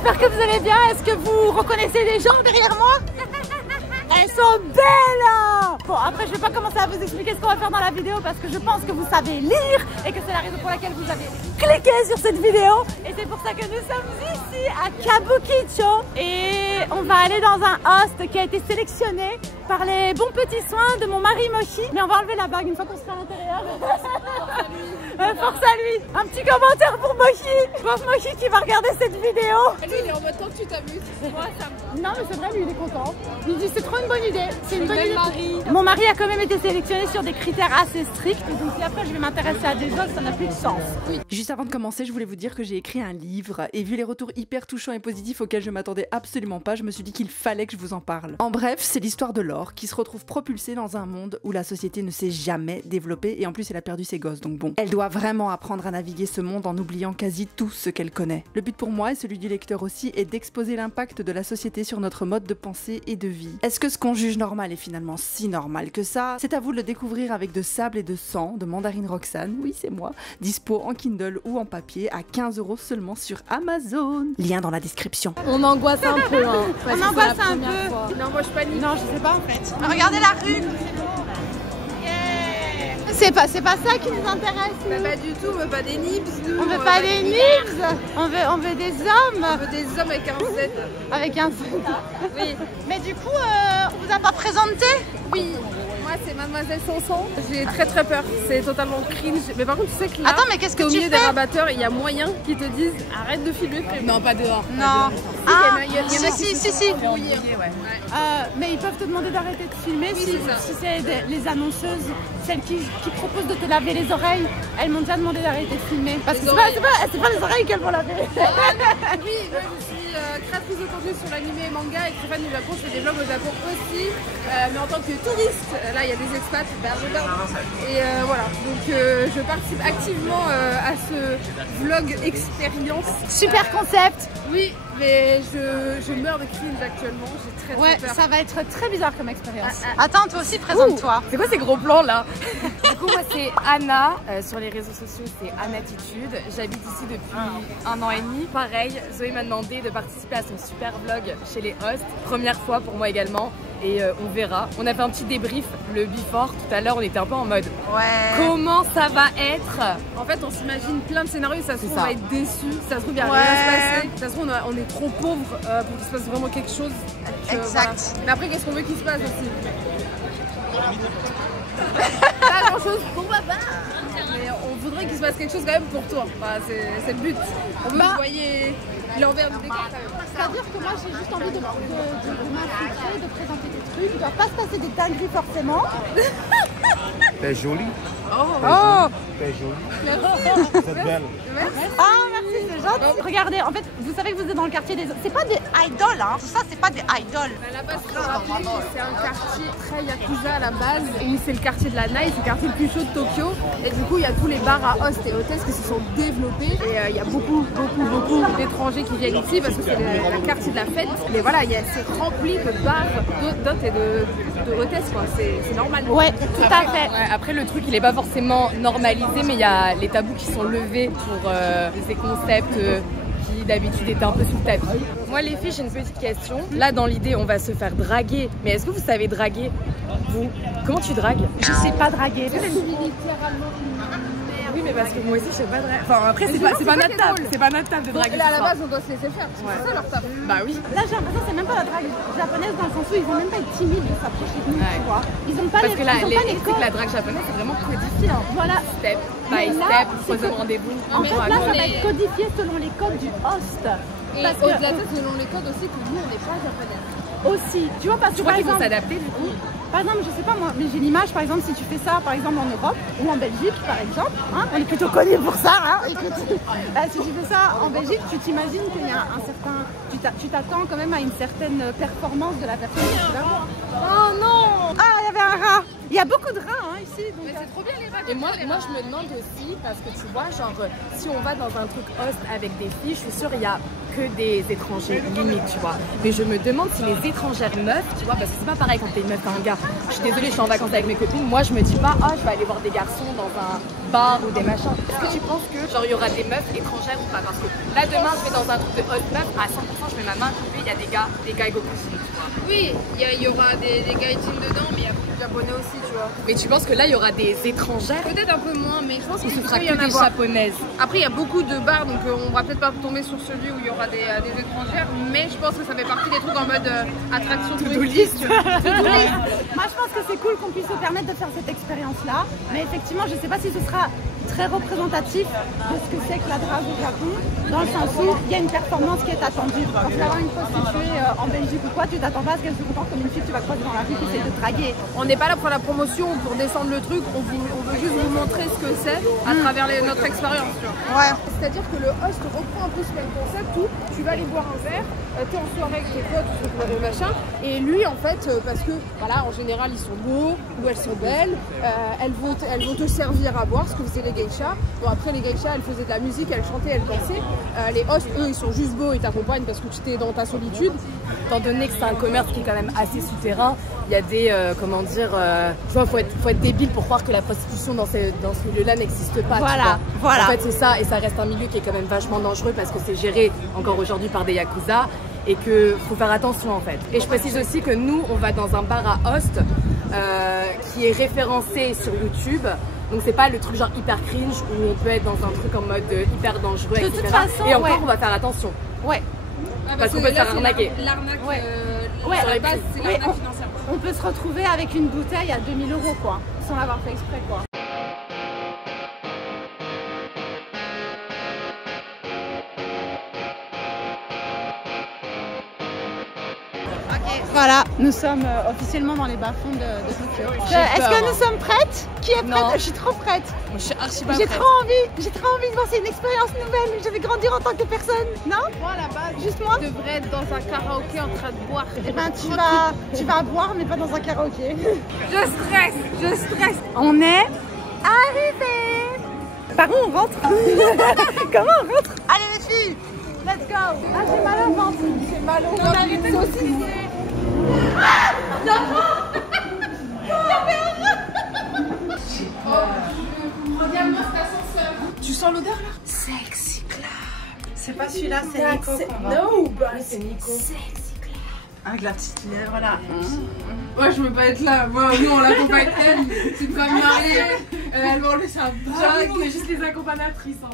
j'espère que vous allez bien. Est-ce que vous reconnaissez les gens derrière moi? Elles sont belles hein. Bon, après je vais pas commencer à vous expliquer ce qu'on va faire dans la vidéo parce que je pense que vous savez lire et que c'est la raison pour laquelle vous avez cliqué sur cette vidéo. Et c'est pour ça que nous sommes ici à Kabukicho et on va aller dans un host qui a été sélectionné par les bons petits soins de mon mari Moshi. Mais on va enlever la bague une fois qu'on sera à l'intérieur. Force à lui. Un petit commentaire pour Moshi. Pauvre Moshi qui va regarder cette vidéo. Lui il est en mode tant que tu t'amuses. Moi ça me... Non mais c'est vrai, lui il est content. Il dit c'est trop une bonne idée. C'est une bonne idée. Mon mari a quand même été sélectionné sur des critères assez stricts. Donc si après je vais m'intéresser à des autres, ça n'a plus de sens. Oui. Juste avant de commencer, je voulais vous dire que j'ai écrit un livre et vu les retours hyper touchants et positifs auxquels je m'attendais absolument pas, je me suis dit qu'il fallait que je vous en parle. En bref, c'est l'histoire de Laure qui se retrouve propulsée dans un monde où la société ne s'est jamais développée et en plus elle a perdu ses gosses, donc bon. Elle doit vraiment apprendre à naviguer ce monde en oubliant quasi tout ce qu'elle connaît. Le but pour moi et celui du lecteur aussi est d'exposer l'impact de la société sur notre mode de pensée et de vie. Est-ce que ce qu'on juge normal est finalement si normal que ça? C'est à vous de le découvrir avec De Sable et de Sang de Mandarine Roxane, oui c'est moi, dispo en Kindle ou en papier à 15 € seulement sur Amazon. Lien dans la description. On angoisse un peu hein. On angoisse un peu. Fois. Non moi je panique. Non je sais pas en fait. Regardez la rue. C'est pas ça qui nous intéresse. Bah, pas du tout, on veut pas des nibs. Nous, on veut pas des nibs. On veut des hommes. On veut des hommes avec un Z. Avec un Z. Oui. Mais du coup, on vous a pas présenté? Oui. Moi c'est Mademoiselle Sanson. J'ai très peur. C'est totalement cringe. Mais par contre tu sais que là, attends, mais qu'est-ce que au tu milieu fais? des rabatteurs, il y a moyen qui te disent arrête de filmer. Non pas dehors. Non. Ah, si. Ouais. Mais ils peuvent te demander d'arrêter de filmer oui, si c'est les annonceuses, celles qui proposent de te laver les oreilles. Elles m'ont déjà demandé d'arrêter de filmer. Parce que c'est pas les oreilles qu'elles vont laver. Oui, moi je suis créatrice de contenu sur l'anime et manga et très fan du Japon. Je fais des vlogs au Japon aussi. Mais en tant que touriste, là il y a des expats, et voilà. Donc je participe activement à ce vlog expérience. Super concept. Oui, mais je meurs de cringe actuellement. J'ai très peur. Ça va être très bizarre comme expérience. Attends, toi aussi, présente-toi. C'est quoi ces gros plans là? Du coup, moi c'est Anna. Sur les réseaux sociaux, c'est Annatitude. J'habite ici depuis 1 an et demi. Pareil, Zoé m'a demandé de participer à son super vlog chez les hosts. Première fois pour moi également. Et on verra. On a fait un petit débrief, le before. Tout à l'heure, on était un peu en mode comment ça va être? En fait, on s'imagine plein de scénarios. Ça se trouve, on va être déçus. Ça se trouve, il n'y a rien à se passer. Ça se trouve, on est trop pauvres pour qu'il se passe vraiment quelque chose. Exact. Voilà. Mais après, qu'est-ce qu'on veut qu'il se passe aussi? Pas grand chose pour papa. Mais on voudrait qu'il se passe quelque chose quand même pour toi. Enfin, c'est le but. On veut que vous voyez l'envers du décor. C'est-à-dire que moi j'ai juste envie de m'infiltrer, de présenter des trucs. Il ne doit pas se passer des dingueries forcément. T'es jolie. Oh. T'es jolie. Vous êtes belle. Ah merci, c'est gentil. Regardez, en fait, vous savez que vous êtes dans le quartier des... C'est pas des idoles, hein. Tout ça, c'est pas des idoles. À la base, c'est un quartier très yakuza à la base. Et c'est le quartier de la Nai, c'est le quartier le plus chaud de Tokyo. Et du coup, il y a tous les bars à host et hôtesses qui se sont développés. Et il y a beaucoup d'étrangers qui viennent ici parce que c'est le quartier de la fête. Mais voilà, c'est rempli de bars, d'hôtes et de hôtesses, quoi. C'est normal. Ouais, tout à fait. Ouais, après, le truc, il est pas forcément normalisé, mais il y a les tabous qui sont levés pour ces concepts qui d'habitude étaient un peu sous le tapis. Moi, les filles, j'ai une petite question. Là, dans l'idée, on va se faire draguer. Mais est-ce que vous savez draguer, vous? Comment tu dragues? Je sais pas draguer. Oui, mais parce que moi aussi, je sais pas draguer. Enfin, après, c'est pas notre table. C'est pas notre table de draguer. Là, à la base, on doit se laisser faire. C'est ça leur table. Bah oui. Là, j'ai l'impression que c'est même pas la drague japonaise dans le sens où ils vont même pas être timides de s'approcher de nous, tu vois. Ils ont pas parce que là, les c'est que la drague japonaise, c'est vraiment codifié. Hein. Voilà. Step by step, troisième rendez-vous. En fait, là, ça va être codifié selon les codes du host. Et au-delà de ça, selon les codes aussi, que nous, on n'est pas japonais. Aussi, tu vois, parce que tu crois qu'ils vont s'adapter du coup? Par exemple, je sais pas moi, mais j'ai l'image, par exemple, si tu fais ça, par exemple, en Europe ou en Belgique, par exemple, hein, on est plutôt connus pour ça, hein, écoute, si tu fais ça en Belgique, tu t'imagines qu'il y a un certain, tu t'attends quand même à une certaine performance de la personne qui tu vas voir. Oh non! Ah, il y avait un rat! Il y a beaucoup de rats hein, ici. Donc mais c'est trop bien les rats. Et moi je me demande aussi, parce que tu vois, genre, si on va dans un truc host avec des filles, je suis sûre il y a que des étrangers limite, tu vois. Mais je me demande si les étrangères meufs, tu vois, parce que c'est pas pareil quand t'es une meuf, t'es un gars. Je suis désolée, je suis en vacances avec mes copines. Moi, je me dis pas, oh, je vais aller voir des garçons dans un bars ou des machins. Est-ce que tu penses que genre il y aura des meufs étrangères ou pas? Parce que là demain je vais dans un truc de hot meuf, à 100% je mets ma main coupée, il y a des gars Gokusin, tu vois. Oui, il y aura des gaijins dedans, mais il y a beaucoup de japonais aussi, tu vois. Mais tu penses que là il y aura des étrangères? Peut-être un peu moins, mais je pense Ou ce qu'il sera peut y que en des avoir. japonaises? Après, il y a beaucoup de bars, donc on va peut-être pas tomber sur celui où il y aura des étrangères, mais je pense que ça fait partie des trucs en mode attraction touristique. Moi je pense que c'est cool qu'on puisse se permettre de faire cette expérience-là, mais effectivement je sais pas si ce sera très représentatif de ce que c'est que la drague au Japon, dans le sens où il y a une performance qui est attendue. Quand tu vas avoir une prostituée en Belgique ou quoi, tu t'attends pas à ce qu'elle se comporte comme une fille que tu vas croiser dans la rue qui essaie de draguer. On n'est pas là pour la promotion ou pour descendre le truc, on veut juste vous montrer ce que c'est à travers notre expérience. Ouais. C'est-à-dire que le host reprend un peu ce même concept où tu vas aller boire un verre, t'es en soirée avec tes potes ou machin, et lui en fait, parce que voilà, en général ils sont beaux ou elles sont belles, elles vont te servir à boire, ce que faisaient les geishas. Bon après les geishas elles faisaient de la musique, elles chantaient, elles dansaient. Les hosts eux ils sont juste beaux et t'accompagnent parce que tu t'es dans ta solitude. Étant donné que c'est un commerce qui est quand même assez souterrain, il y a des, comment dire, tu vois, faut être débile pour croire que la prostitution dans ce milieu-là n'existe pas. Voilà. En fait, c'est ça, et ça reste un milieu qui est quand même vachement dangereux parce que c'est géré encore aujourd'hui par des yakuza et qu'il faut faire attention en fait. Et je précise aussi que nous, on va dans un bar à Host qui est référencé sur YouTube. Donc c'est pas le truc genre hyper cringe où on peut être dans un truc en mode hyper dangereux, etc. toute façon, et encore, on va faire attention. Ouais. Parce qu'on peut se faire arnaquer. L'arnaque, Ouais, sur la base, c'est l'arnaque on- financière. On peut se retrouver avec une bouteille à 2000 € quoi, sans l'avoir fait exprès quoi. Voilà, nous sommes officiellement dans les bas-fonds de Tokyo. Est-ce que nous sommes prêtes? Qui est prête? Non. Je suis trop prête. Moi, je suis archi pas J'ai prête. trop envie de voir, c'est une expérience nouvelle. Je vais grandir en tant que personne, non? Moi, à la base, Juste moi? je devrais être dans un karaoké en train de boire. Eh ben tu vas boire mais pas dans un karaoké. Je stresse. On est arrivés. Par où on rentre? Comment on rentre? Allez les filles, let's go. Ah j'ai mal au ventre. J'ai mal au ventre. Arrêtez aussi. Regarde-moi cet ascenseur. Tu sens l'odeur là? Sexy club. C'est pas celui-là, c'est Nico qu'on va. No, bah c'est Nico. Avec la petite lèvre là. Ouais, je veux pas être là. Moi, nous, on l'accompagne elle. C'est une femme mariée. Elle va enlever sa bague. On est juste les accompagnatrices. Hein.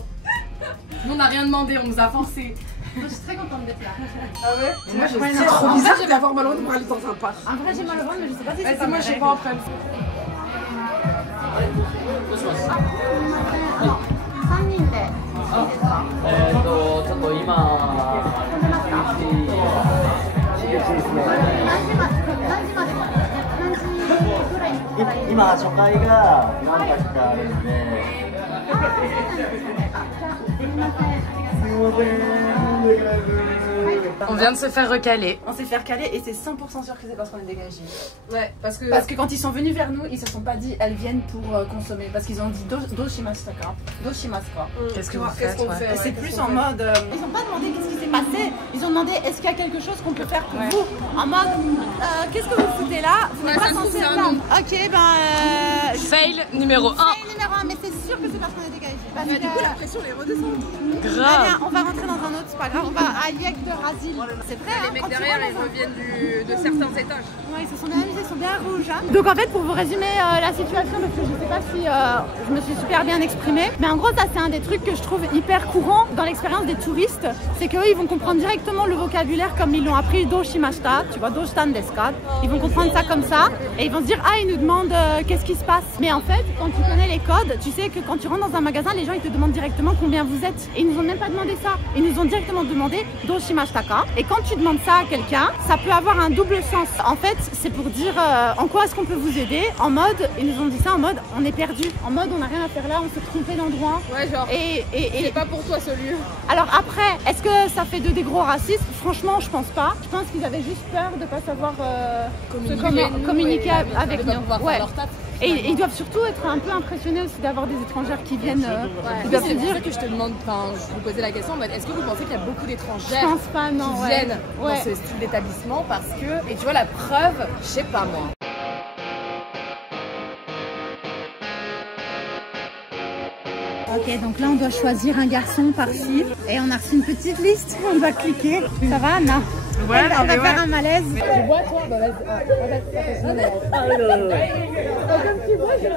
Nous, on n'a rien demandé, on nous a forcé. Je suis très contente d'être là. Ah ouais? Moi, je C'est trop bizarre d'avoir mal au ventre pour aller dans un parc. En vrai j'ai mal au ventre mais je sais pas si c'est Vas-y, moi, je sais pas après. 3人で。ちょっと今、今初回が何回かあるんで、On vient de se faire recaler. On s'est fait recaler et c'est 100% sûr que c'est parce qu'on est dégagé. Ouais, parce que. Parce que quand ils sont venus vers nous, ils se sont pas dit elles viennent pour consommer. Parce qu'ils ont dit doshimasu taka. Doshimasu quoi. Qu'est-ce que tu vois, vous faites, qu'on ouais. fait, Et c'est qu'est-ce plus qu'on en fait mode. Ils n'ont pas demandé qu'est-ce qui s'est passé, ils ont demandé est-ce qu'il y a quelque chose qu'on peut faire pour vous. En mode qu'est-ce que vous foutez là? Vous n'êtes Ouais, pas ça se trouve, censé c'est être un là. nom. Ok ben Fail numéro 1. numéro 1, mais c'est sûr que c'est parce qu'on est dégagé. Parce Et du coup, la que pression, elle redescend. Grave. on va rentrer dans un autre, c'est pas grave, on va à Liège de Rasil. C'est vrai, Les mecs derrière, ils reviennent de certains étages. Ouais, ils se sont bien amusés, ils sont bien rouges. Hein. Donc en fait, pour vous résumer la situation, parce que je sais pas si je me suis super bien exprimée, mais en gros, ça c'est un des trucs que je trouve hyper courant dans l'expérience des touristes, c'est qu'eux, ils vont comprendre directement le vocabulaire comme ils l'ont appris doshimashita, tu vois, doshitan desu ka. Ils vont comprendre ça comme ça, et ils vont se dire, ah, ils nous demandent qu'est-ce qui se passe. Mais en fait, quand tu connais les codes, tu sais que quand tu rentres dans un magasin, les gens, ils te demandent directement combien vous êtes. Et ils nous ont même pas demandé ça. Ils nous ont directement demandé doshimashita ka. Et quand tu demandes ça à quelqu'un, ça peut avoir un double sens. En fait, c'est pour dire en quoi est-ce qu'on peut vous aider. En mode, ils nous ont dit ça en mode, on est perdu. En mode, on n'a rien à faire là, on s'est trompé d'endroit. Ouais, genre. Et C'est pas pour toi ce lieu. alors après, est-ce que ça fait d'eux des gros racistes? Franchement, je pense pas. Je pense qu'ils avaient juste peur de pas savoir communiquer avec nous. Ouais. Et ils doivent surtout être un peu impressionnés aussi d'avoir des étrangères qui viennent. Ils doivent se C'est pour dire. ça que je te demande, enfin, je vous posais la question, en mode, est-ce que vous pensez qu'il y a beaucoup Je d'étrangères pense pas, non. qui Ouais. viennent dans Ouais. ce style d'établissement parce que, et tu vois la preuve, je sais pas moi. Ok, donc là on doit choisir un garçon par fille et on a reçu une petite liste, on doit cliquer. Ça va Anna? Ouais, on va faire un malaise. Tu bois toi? Bah vas-y. Comme tu bois, je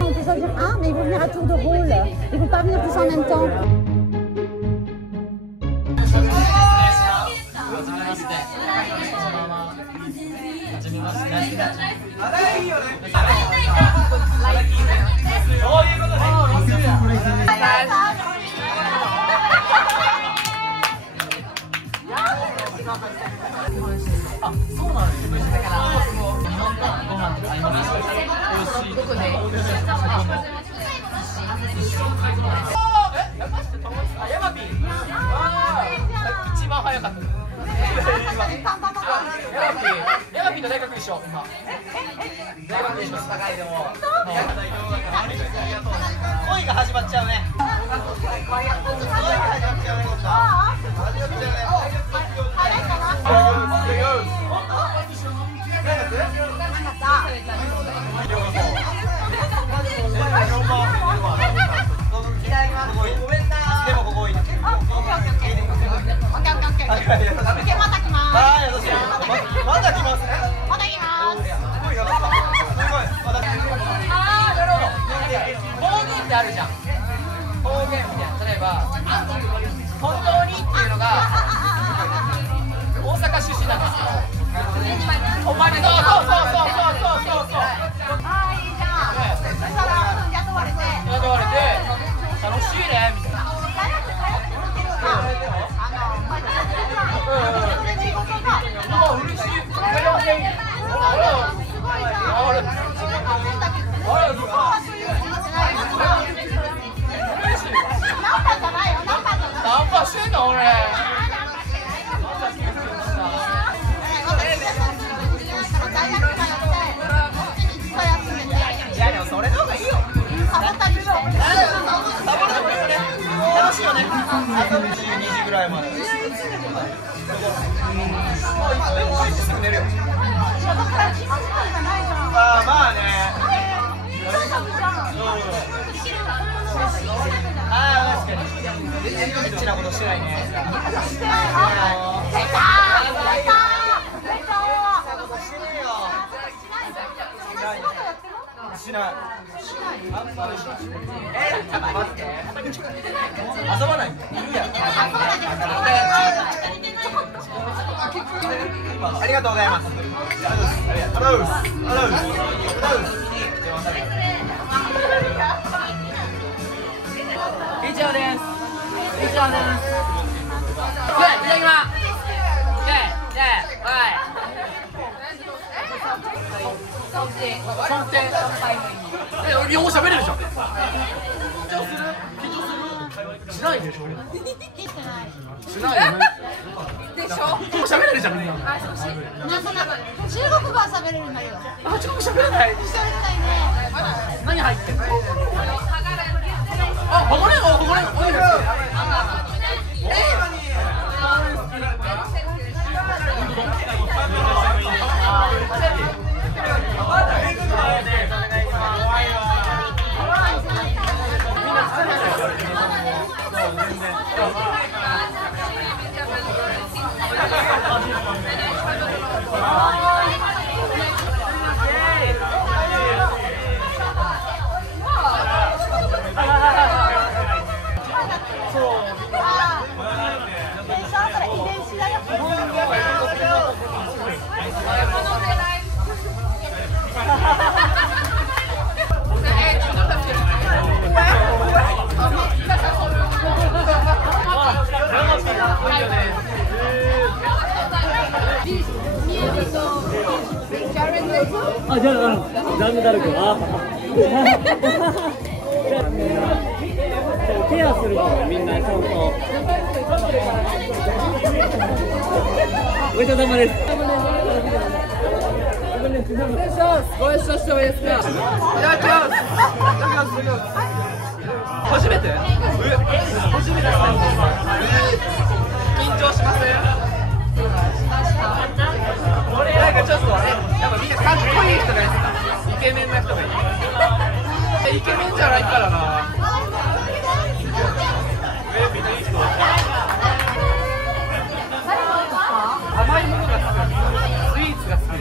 On peut choisir un, mais ils vont venir à tour de rôle. Ils vont pas venir tous en même temps. ケアするからみんなちゃんと。ごちそうさまです。ご一緒してもいいですか。いただきます。初めて？初めてです。緊張します？なんかちょっとやっぱみんなかっこいい人がいいですか？イケメンな人がいい。イケメンじゃないからな。みんないい人。甘いものが好き。スイーツが好きで。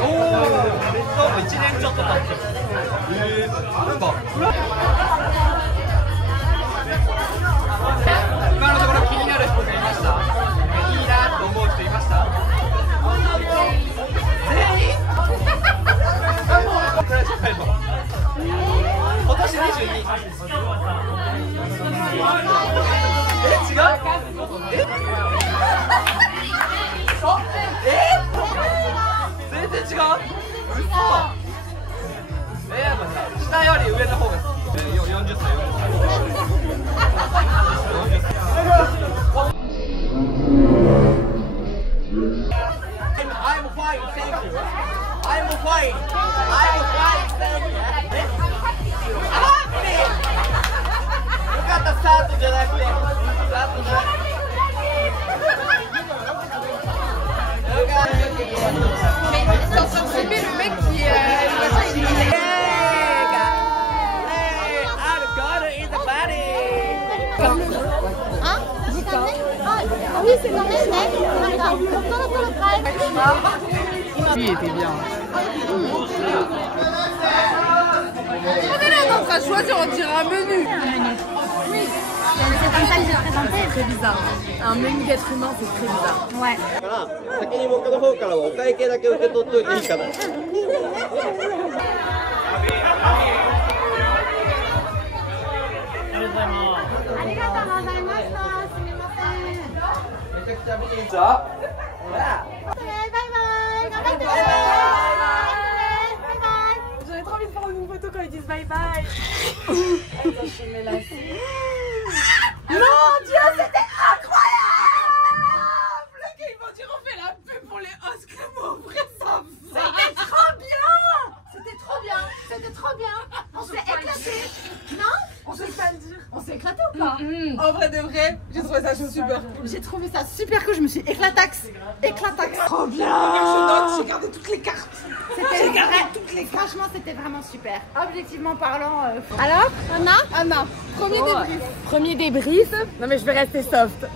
おお、1年ちょっと経ってる。なんか今のところ気になる人がいました？いいなと思う人いました？全員？今年22。違う？全然違う？嘘？やっぱ下より上の方が好き。40歳。I'm fine, thank you. I'm fine. I'm fine, thank you. よかった、スタートじゃなくて。スタートじゃなくて。C'est le mec qui oui, c'est quand même mec. Lui était bien. On est là en train de choisir, on dirait un menu. Oui, c'est comme ça que j'ai présenté. C'est très bizarre. Un menu d'être humain, c'est très bizarre. Ouais. 先に僕の方からはお会計だけ受け取っといていいかな。J'avais trop envie de faire une photo quand ils disent bye bye. Attends, je mets là. Mon Dieu, c'était incroyable! Ils vont dire on fait la pub pour les Oscars, mais en vrai ça va. C'était trop bien! C'était trop bien! C'était trop bien! On s'est éclaté! Non? On sait pas le dire. On s'est éclaté ou pas? En vrai de vrai, j'ai trouvé ça super cool. J'ai trouvé ça super cool, je me suis éclataxe! Éclataxe! Trop bien! J'ai gardé toutes les cartes. J'ai gardé toutes les cartes! Franchement, c'était vraiment super! Objectivement parlant. Alors, Anna? Premier débrief. Non mais je vais rester soft.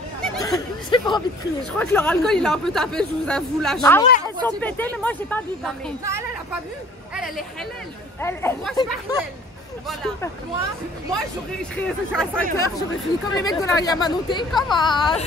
J'ai pas envie de crier. Je crois que leur alcool il a un peu tapé, je vous avoue là. Ah ouais, elles sont pétées, mais moi j'ai pas bu par contre. Non, elle a pas bu. Elle est halal. Moi je suis pas halal. Voilà. Moi je serais resté à 5 heures, j'aurais fini comme les mecs de la Yamanote. Comment?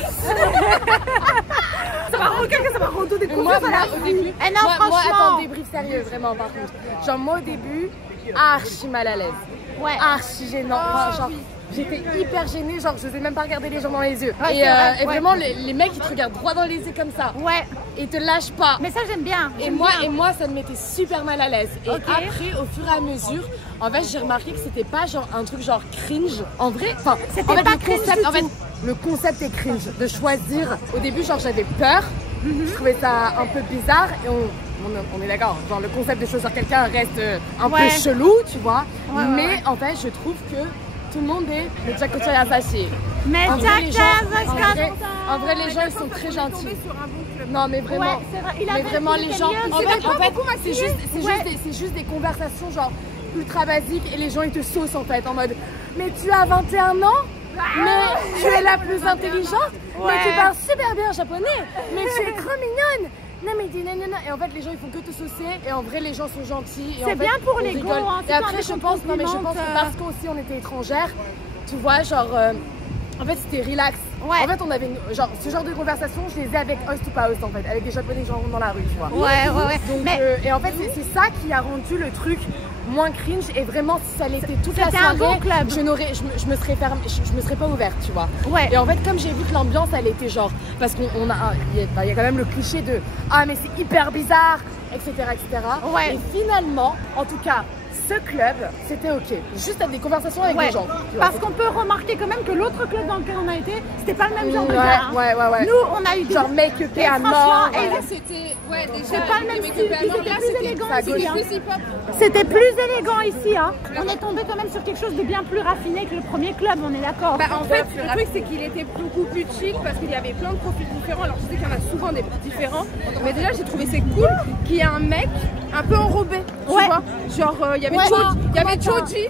Ça va requinquer, ça va redonner confiance à la au début. Eh non, franchement. Moi, attends, débrief sérieux, vraiment par contre. Genre moi au début, archi mal à l'aise. Ouais. Archi gênant. Enfin, genre, j'étais hyper gênée, genre je n'osais même pas regarder les gens dans les yeux. Ouais, et vrai, vraiment les mecs ils te regardent droit dans les yeux comme ça. Ouais. Et ils te lâchent pas. Mais ça j'aime bien. Et moi ça me mettait super mal à l'aise. Et après au fur et à mesure, en fait j'ai remarqué que c'était pas genre un truc genre cringe. En vrai, enfin c'était pas cringe du tout. Le concept est cringe de choisir. Au début genre j'avais peur. Je trouvais ça un peu bizarre et on est d'accord, genre le concept de choisir quelqu'un reste un peu chelou, tu vois. Mais en fait je trouve que tout le monde est le Jacocha Yasashi. Mais en vrai, les gens ils sont très gentils. Non mais vraiment, ouais, vrai. Mais vraiment les gens, en fait c'est juste des conversations genre ultra basiques et les gens ils te saucent en fait en mode mais tu as 21 ans, mais tu es la plus intelligente, mais tu parles super bien japonais, mais tu es trop mignonne. Non mais dis non. Et en fait les gens ils font que te saucer et en vrai les gens sont gentils. C'est bien pour l'ego. Hein, et après je pense que parce qu'aussi on était étrangères, tu vois genre en fait c'était relax. Ouais. En fait on avait genre ce genre de conversation je les ai avec host ou pas host en fait, avec des japonais genre dans la rue tu vois. Ouais. Donc, et en fait c'est ça qui a rendu le truc moins cringe et vraiment si ça l'était toute la soirée, un bon club. je me serais pas ouverte tu vois. Ouais. Et en fait comme j'ai vu que l'ambiance elle était genre parce qu'il y a quand même le cliché de ah mais c'est hyper bizarre etc. Ouais. Et finalement en tout cas ce club, c'était ok. Juste à des conversations avec des gens. Parce qu'on peut remarquer quand même que l'autre club dans lequel on a été, c'était pas le même genre de gars. Hein. Ouais. Nous, on a eu des genre make-upé à mort. Et Là, c'était. Ouais, déjà. c'est pas le même style, c'était plus élégant ici. Hein. Plus hip-hop. C'était plus élégant ici. Hein. On est tombé quand même sur quelque chose de bien plus raffiné que le premier club, on est d'accord. Bah, en fait, le truc, c'est qu'il était beaucoup plus chic parce qu'il y avait plein de profils différents. Alors, je sais qu'il y en a souvent des différents. Mais déjà, j'ai trouvé c'est cool qu'il y ait un mec un peu enrobé. Tu vois, genre, il y avait Choji. Il y avait Choji.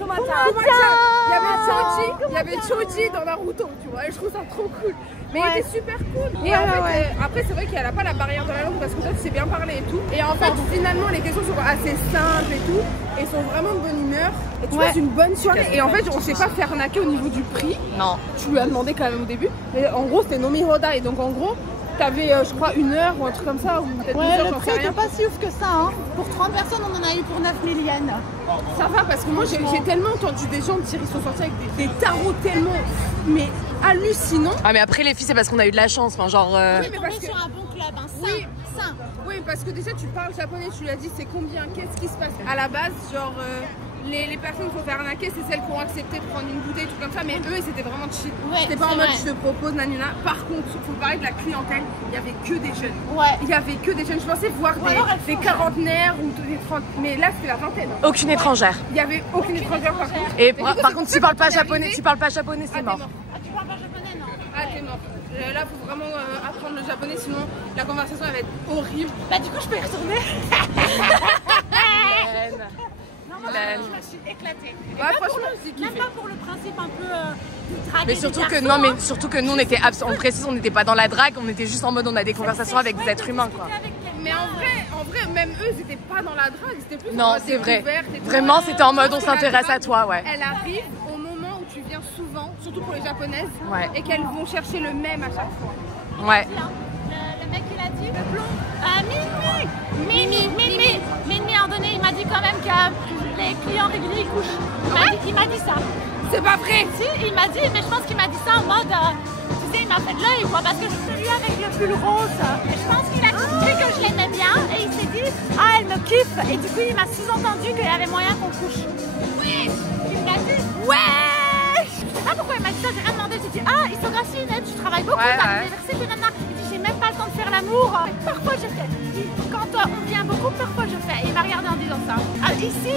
Il y avait Choji dans Naruto, tu vois. Et je trouve ça trop cool. Mais il était super cool. Et en fait, après, c'est vrai qu'elle n'a pas la barrière de la langue parce que toi, tu sais bien parler et tout. Et en fait, finalement, les questions sont assez simples et tout. Et sont vraiment de bonne humeur. Et tu passes une bonne soirée. Et en fait, on ne s'est pas fait arnaquer au niveau du prix. Non. Tu lui as demandé quand même au début. Mais en gros, c'était Nomi Hoda. Et donc, en gros, t'avais, je crois, 1 heure ou un truc comme ça. Ou peut-être 2 heures, le j'en sais prix rien. était pas si ouf que ça. Hein. Pour 30 personnes, on en a eu pour 9000 yens. Ça va parce que moi j'ai tellement entendu des gens dire ils sont sortis avec des tarots tellement mais hallucinants. Ah mais après les filles c'est parce qu'on a eu de la chance, enfin genre. Oui mais parce que sur un bon club, un sain. Oui parce que déjà tu parles japonais, tu lui as dit c'est combien, qu'est-ce qui se passe. À la base genre les personnes qui sont fait arnaquer c'est celles qui ont accepté de prendre une bouteille tout comme ça, mais eux c'était vraiment chill. C'était pas en mode je te propose nanana. Par contre faut parler de la clientèle, il y avait que des jeunes. Il y avait que des jeunes. Je pensais voir des quarantenaires ou des 30, mais là c'était la vingtaine. Aucune étrangère. Il y avait aucune étrangère par contre. Et par contre tu parles pas japonais, c'est mort. Ah, tu parles pas japonais, non? Ah t'es mort. Là faut vraiment apprendre le japonais sinon la conversation elle va être horrible. Bah du coup je peux y retourner. Moi, je me suis éclatée. Ouais, franchement, Même pas pour le principe un peu de drague. mais surtout que nous on était on précise, on n'était pas dans la drague, on était juste en mode on a des conversations avec des êtres humains quoi. Mais en vrai, même eux, ils étaient pas dans la drague, c'était plus non, c'est vrai. Vraiment, c'était en mode on s'intéresse à toi, ouais. Elle arrive au moment où tu viens souvent, surtout pour les japonaises, ouais. Et qu'elles vont chercher le même à chaque fois. Ouais. Le mec il a dit le blond. Mimi, en donné, il m'a dit quand même que les clients réguliers ils couchent. Il m'a dit ça. C'est pas vrai. Si, il m'a dit, mais je pense qu'il m'a dit ça en mode. Tu sais, il m'a fait de l'œil quoi, parce que je suis lui avec le pull rose. Et je pense qu'il a compris que je l'aimais bien et il s'est dit, ah, elle me kiffe. Et du coup, il m'a sous-entendu qu'il y avait moyen qu'on couche. Oui. Il m'a dit, ouais. Je sais pas pourquoi il m'a dit ça, j'ai rien demandé. J'ai dit, ah, isographie, tu travailles beaucoup, t'as l'université, nanana. Il dit, j'ai même pas le temps de faire l'amour. Parfois je fais. Quand on vient beaucoup, parfois je fais. Et il m'a regardé en disant ça. Ah, ici,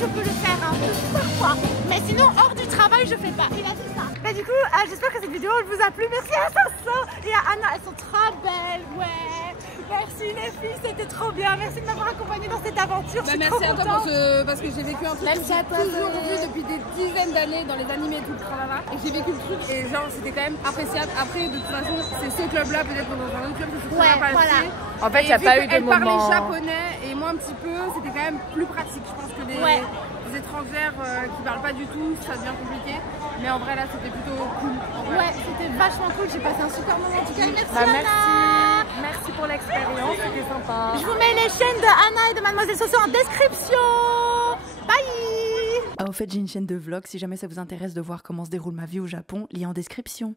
je peux le faire parfois. Mais sinon, hors du travail, je fais pas. Il a dit ça. Mais du coup, j'espère que cette vidéo elle vous a plu. Merci à Sassa et à Anna, elles sont trop belles, ouais. Merci les filles, c'était trop bien. Merci de m'avoir accompagnée dans cette aventure. Merci à toi parce que j'ai vécu un truc que j'ai toujours vu depuis des dizaines d'années dans les animés et tout, tralala. Et j'ai vécu le truc et genre c'était quand même appréciable. Après, de toute façon, c'est ce club-là, peut-être que dans un autre club, c'est très bien passé. En fait, il n'y a pas eu de moment. Elle parlait japonais et moi un petit peu, c'était quand même plus pratique. Je pense que les étrangères qui parlent pas du tout, ça devient compliqué. Mais en vrai là c'était plutôt cool. Ouais, c'était vachement cool, j'ai passé un super moment en tout cas. Merci Anna. Merci pour l'expérience, c'était sympa. Je vous mets les chaînes de Anna et de Mademoiselle Soso en description. Bye. Ah, au fait, j'ai une chaîne de vlog, si jamais ça vous intéresse de voir comment se déroule ma vie au Japon, lien en description.